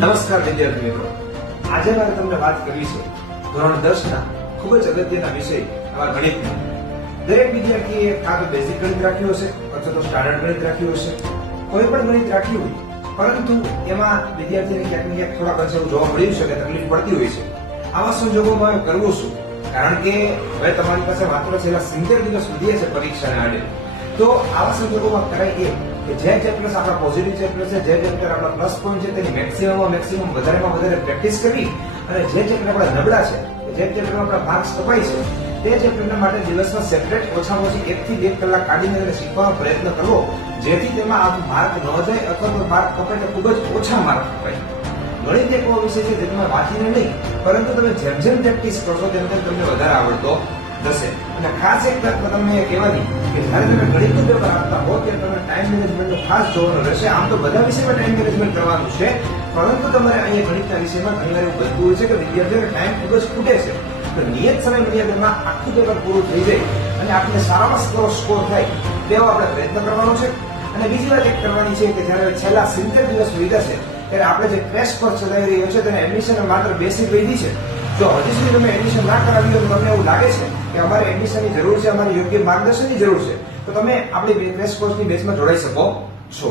નમસ્કાર વિદ્યાર્થી મિત્રો, આજે મારે તમને વાત કરવી છે ધોરણ 10 ના ખૂબ જ અગત્યના વિષય એવા ગણિતનો. દરેક વિદ્યાર્થીએ કાં તો બેઝિક ગણિત રાખ્યું હશે અથવા તો સ્ટાન્ડર્ડ ગણિત રાખ્યું હશે, કોઈ પણ ગણિત રાખ્યું હોય, પરંતુ એમાં વિદ્યાર્થીને ક્યાંક ને ક્યાંક થોડાક અંશે એવું જોવા મળ્યું છે કે તકલીફ પડતી હોય છે. આવા સંજોગોમાં હવે કરવું શું? કારણ કે હવે તમારી પાસે માત્ર છેલ્લા 70 દિવસ વધ્યા છે પરીક્ષાને આડે. તો આવા સંજોગોમાં કરાય કે જે ચેપ્ટર્સ આપણા પોઝિટિવ ચેપ્ટર છે, જે ચેપ્ટર આપણા પ્લસ પોઈન્ટ છે, તેની મેક્સિમમ વધારેમાં વધારે પ્રેક્ટિસ કરવી, અને જે ચેપ્ટર આપણા નબળા છે, જે ચેપ્ટરમાં આપણા માર્ક્સ કપાય છે, તે ચેપ્ટરના માટે દિવસમાં સેપરેટ ઓછામાં ઓછી 1 થી 2 કલાક કાઢીને તેને શીખવાનો પ્રયત્ન કરવો, જેથી તેમાં આપ માર્ક ન જાય અથવા તો માર્ક કપાય તો ખૂબ જ ઓછા માર્ક કપાય. ગણિત એક એવો વિષય છે જે તમે વાંચીને નહીં, પરંતુ તમે જેમ જેમ પ્રેક્ટિસ કરશો તેમ તેમ તમને વધારે આવડતો થશે. અને ખાસ એક વાત તમને કહેવાની કે જ્યારે તમે ગણિતનું પેપર આપતા હો ત્યારે તમે ટાઈમ મેનેજમેન્ટનું ખાસ જોવાનું રહેશે. આમ તો બધા વિષયમાં ટાઈમ મેનેજમેન્ટ કરવાનું છે, પરંતુ તમારે અહીંયા ગણિતના વિષયમાં ઘણી વાર એવું બનતું હોય છે કે વિદ્યાર્થીઓને ટાઈમ ખૂબ જ ખૂટે છે. તો નિયત સમય મર્યાદામાં આખું પેપર પૂરું થઈ જાય અને આપણે સારામાં સારો સ્કોર થાય તેવો આપણે પ્રયત્ન કરવાનો છે. અને બીજી વાત એક કરવાની છે કે જ્યારે છેલ્લા 70 દિવસ વીત્યા છે ત્યારે આપણે જે ક્રેશ કોર્સ ચલાવી રહ્યો છે તેને એડમિશન માત્ર બેસિક વધી છે. જો હજી સુધી તમે એડમિશન ના કરાવી હોય તો તમને એવું લાગે છે કે અમારે એડમિશનની જરૂર છે, અમારે યોગ્ય માર્ગદર્શનની જરૂર છે, તો તમે આપણી ક્રેશ કોર્સની બેચમાં જોડાઈ શકો છો.